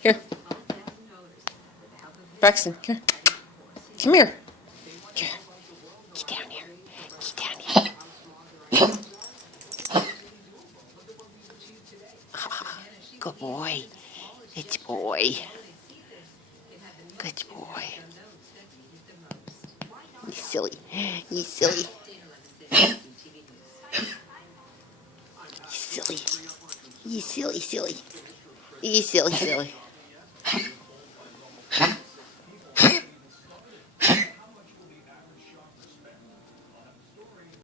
Here. Braxton, here. Come here. Here. Get down here. Get down here. Good boy. Good boy. Good boy. You silly. You silly. You silly. You silly, silly. You silly, silly.